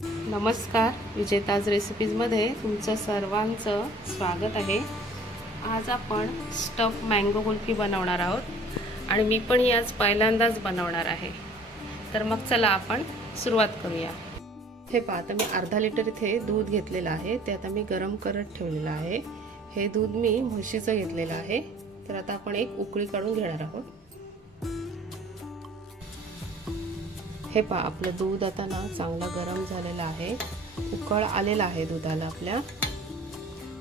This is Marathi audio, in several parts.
नमस्कार, विजेताज रेसिपीजमध्ये तुमचं सर्वांचं स्वागत आहे। आज आपण स्टफ मँगो कुल्फी बनवणार आहोत आणि मी पण ही आज पहिल्यांदाच बनवणार आहे। तर मग चला आपण सुरुवात करूया। हे पहा, आता मी अर्धा लिटर इथे दूध घेतलेलं आहे, ते आता मी गरम करत ठेवलेलं आहे। हे दूध मी म्हशीचं घेतलेलं आहे। तर आता आपण एक उकळी काढून घेणार आहोत। हे पहा, आपलं दूध आता ना चांगलं गरम झालेलं आहे, उकळ आलेला आहे दुधाला।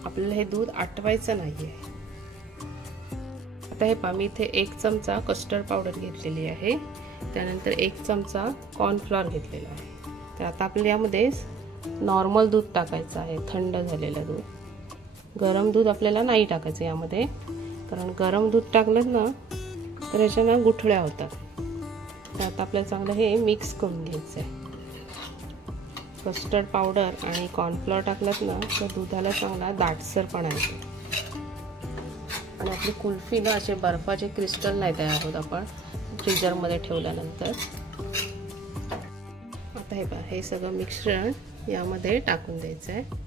आपल्याला हे दूध आटवायचं नाहीये। आता हे पहा, मी इथे 1 चमचा कस्टर्ड पावडर घेतलेली आहे, त्यानंतर 1 चमचा कॉर्नफ्लॉर घेतलेला आहे। तर आता आपल्याला यामध्ये नॉर्मल दूध टाकायचं आहे, थंड झालेलं दूध। गरम दूध आपल्याला नाही टाकायचं यामध्ये, कारण गरम दूध टाकलं ना तर याच्यानं गुठळ्या होतात। तर आता आपल्याला चांगलं हे मिक्स करून घ्यायचं आहे। कस्टर्ड पावडर आणि कॉर्नफ्लॉर टाकलात ना तर दुधाला चांगला दाटसरपणा येतो आणि आपली कुल्फी ना असे बर्फाचे क्रिस्टल नाही तयार होत आपण फ्रीजरमध्ये ठेवल्यानंतर। आता हे पहा, हे सगळं मिश्रण यामध्ये टाकून द्यायचं आहे।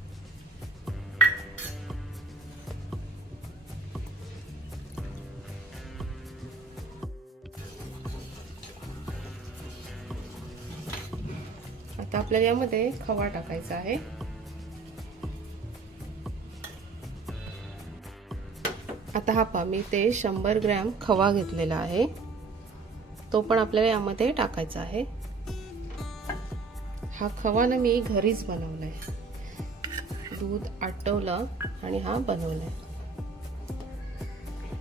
आता आपल्याला यामध्ये खवा टाकायचा आहे। आता हा पहा, मी ते 100 ग्रॅम खवा घेतलेला आहे, तो पण आपल्याला यामध्ये टाकायचा आहे। हा खवा ना मी घरीच बनवलाय, दूध आटवलं आणि हा बनवलाय।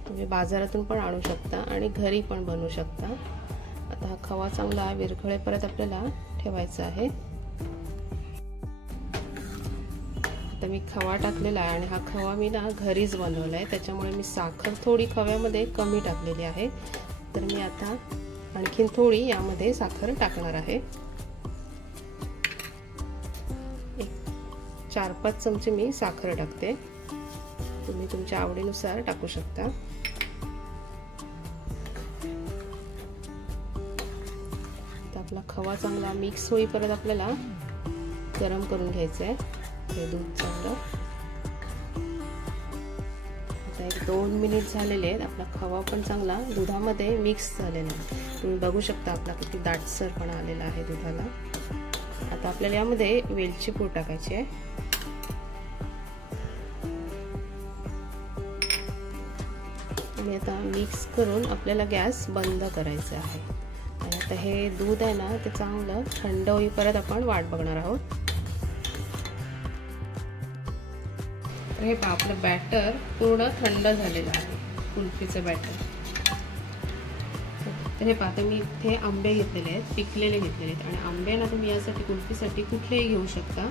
तुम्ही बाजारातून पण आणू शकता आणि घरी पण बनवू शकता। आता हा खवा चांगला विरघळेपर्यंत आपल्याला ठेवायचा आहे। आता मी खवा टाकलेला आहे आणि हा खवा मी ना घरीच बनवलाय, त्याच्यामुळे मी साखर थोडी खव्यामध्ये कमी टाकलेली आहे। तर मी आता आणखीन थोडी यामध्ये साखर टाकणार आहे। 4-5 चमचे मी साखर टाकते, तुम्ही तुमच्या आवडीनुसार टाकू शकता। आपला खवा चांगला मिक्स होईपर्यंत आपल्याला गरम करून घ्यायचं आहे हे दूध चांगलं। आता 1-2 मिनिट झालेले आहेत, आपला खवा पण चांगला दुधामध्ये मिक्स झालेला आहे। तुम्ही बघू शकता आपला किती दाटसरपणा आलेला आहे दुधाला। आता आपल्याला यामध्ये वेलची पूड टाकायची आहे। आणि आता मिक्स करून आपल्याला गॅस बंद करायचा आहे। आता हे दूध आहे ना ते चांगलं थंड होईपर्यंत आपण वाट बघणार आहोत। हे पहा, आपलं बॅटर पूर्ण थंड झालेलं आहे, कुल्फीचं बॅटर। तर हे पहा, आता मी इथे आंबे घेतलेले आहेत, पिकलेले घेतलेले आहेत। आणि आंबे ना तुम्ही यासाठी कुल्फीसाठी कुठलेही घेऊ शकता।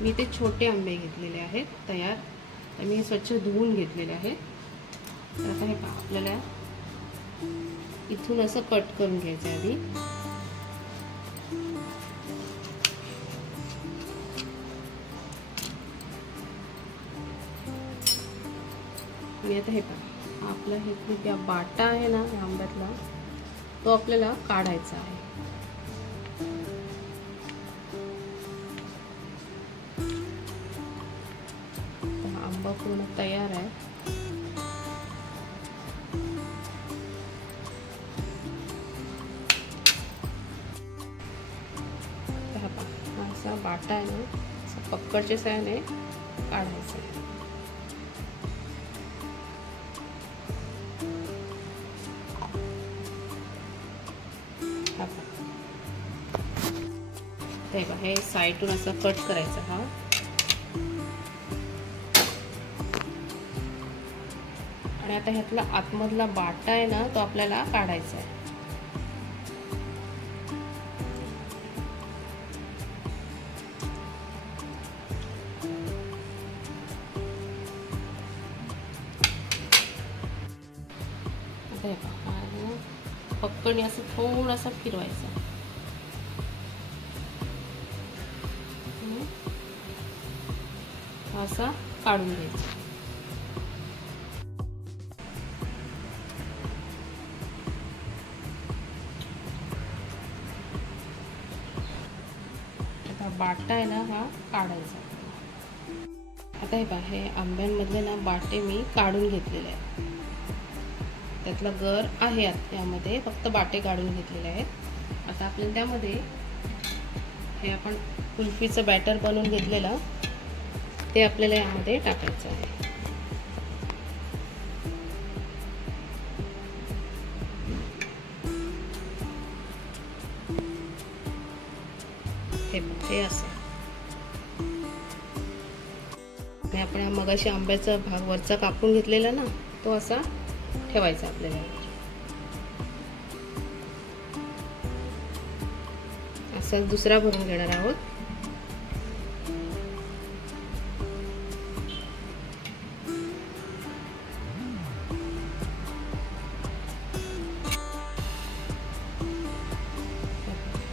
मी ते छोटे आंबे घेतलेले आहेत तयार, तर मी स्वच्छ धुवून घेतलेले आहेत। तर आता हे पहा, आपल्याला इथून असं कट करून घ्यायचं आधी। आणि आता हे पहा, आपला हे खूप या बाटा आहे ना आंब्यातला, तो आपल्याला काढायचा आहे। आंबा पूर्ण तयार आहे। असा बाटा आहे ना, पक्कडच्या साहाय्याने काढायचा आहे। हे साईडून असं कट करायचं हा। आणि आता ह्यातला आतमधला बाटा आहे ना तो आपल्याला काढायचा आहे। पक्कडने असं थोडंसं फिरवायचं, असा काढून घ्यायचा। हा बाटा आहे ना हा काढायचा. आता हे पहा, हे आंब्यांमधले ना बाटे मी काढून घेतलेले आहे. त्यातला गर आहे यामध्ये, फक्त बाटे काढून घेतलेले आहेत. आता आपल्याला त्यामध्ये हे आपण कुल्फीचं बॅटर बनवून घेतलेलं ते आपल्याला यामध्ये टाकायचं आहे. हे असं आपण मगाशी आंब्याचा भाग वरचा कापून घेतलेला ना, तो असा ठेवायचा आपल्याला. असा दुसरा भरून घेणार आहोत.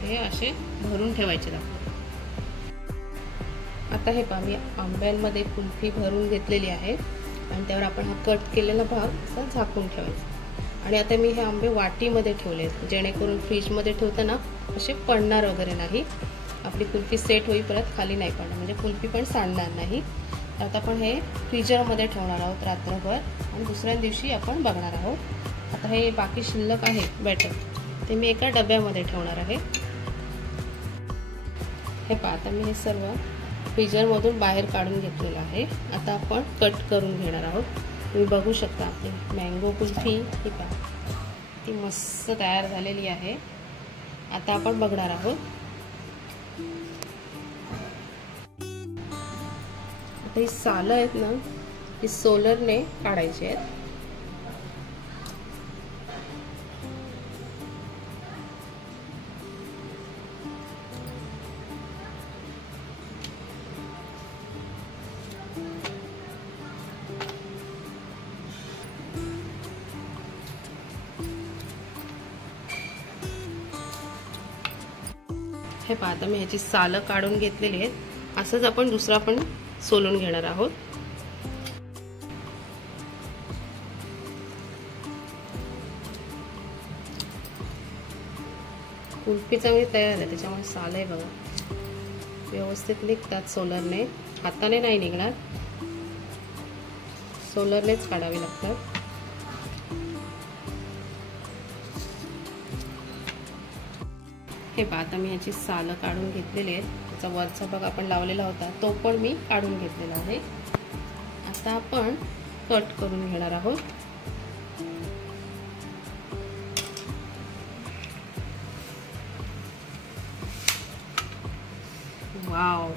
हे असे भरून ठेवायचे. आता हे पहा, मी आंब्यांमध्ये कुल्फी भरून घेतलेली आहे आणि त्यावर आपण हा कट केलेला भाग असा झाकून ठेवायचा. आणि आता मी हे आंबे वाटीमध्ये ठेवले आहेत, जेणेकरून फ्रीजमध्ये ठेवताना असे पडणार वगैरे नाही. आपली कुल्फी सेट होईपर्यंत खाली नाही पडणार, म्हणजे कुल्फी पण सांडणार नाही. आता आपण हे फ्रीजरमध्ये ठेवणार आहोत रात्रभर आणि दुसऱ्या दिवशी आपण बघणार आहोत. आता हे बाकी शिल्लक आहे बॅटर, ते मी एका डब्यामध्ये ठेवणार आहे. हे पहा, आता मी हे सर्व फ्रीजरमधून बाहेर काढून घेतलेलं आहे. आता आपण कट करून घेणार आहोत. तुम्ही बघू शकता आपली मँगो कुल्फी ही पहा, ती मस्त तयार झालेली आहे. आता आपण बघणार आहोत. आता ही सालं आहेत ना, ही सोलरने काढायची आहेत. हे पहा, आता मी ह्याची सालं काढून घेतलेली आहेत. असंच आपण दुसरा पण सोलून घेणार आहोत. कुल्फी चांगली तयार आहे, त्याच्यामुळे साल आहे बघा व्यवस्थित निघतात सोलरने. हाताने नाही निघणार, सोलरनेच काढावी लागतात. हे पहा, आता मी ह्याची सालं काढून घेतलेली आहेत. त्याचा वरचा भाग आपण लावलेला होता तो पण मी काढून घेतलेला आहे. आता आपण कट करून घेणार आहोत. वाव,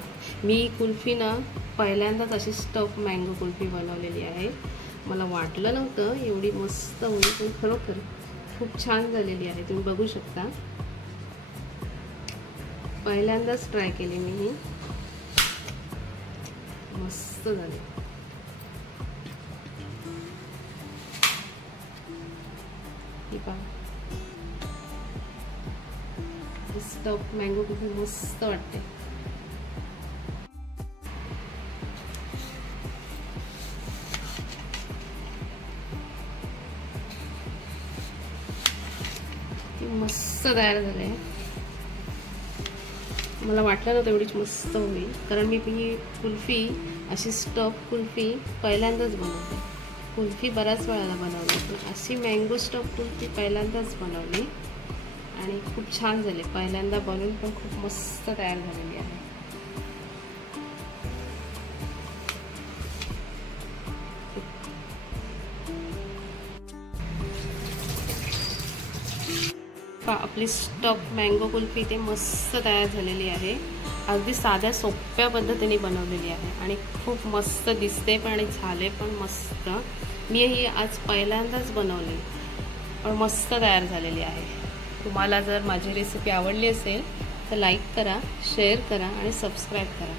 मी कुल्फी ना पहिल्यांदाच अशी स्टफ मँगो कुल्फी बनवलेली आहे. मला वाटलं नव्हतं एवढी मस्त होईल, पण खरोखर खूप छान झालेली आहे. तुम्ही बघू शकता, पहिल्यांदाच ट्राय केली मी ही. मस्त झाली. ही पहा, स्टफ मँगो कुल्फी मस्त वाटते. मस्त तयार झाले. मला वाटलं नव्हतं एवढीच मस्त होईल, कारण मी ही कुल्फी अशी स्टफ कुल्फी पहिल्यांदाच बनवते. कुल्फी बऱ्याच वेळाला बनवली, पण अशी मँगो स्टफ कुल्फी पहिल्यांदाच बनवली आणि खूप छान झाली. पहिल्यांदा बनवून पण खूप मस्त तयार झालेली आहे. आपली स्टफ मँगो कुल्फी ते मस्त तयार झालेली आहे. अगदी साध्या सोप्या पद्धतीने बनवलेली आहे आणि खूप मस्त दिसते पण आणि झाले पण मस्त. मी ही आज पहिल्यांदाच बनवली, पण मस्त तयार झालेली आहे. तुम्हाला जर माझी रेसिपी आवडली असेल तर लाईक करा, शेअर करा आणि सबस्क्राईब करा.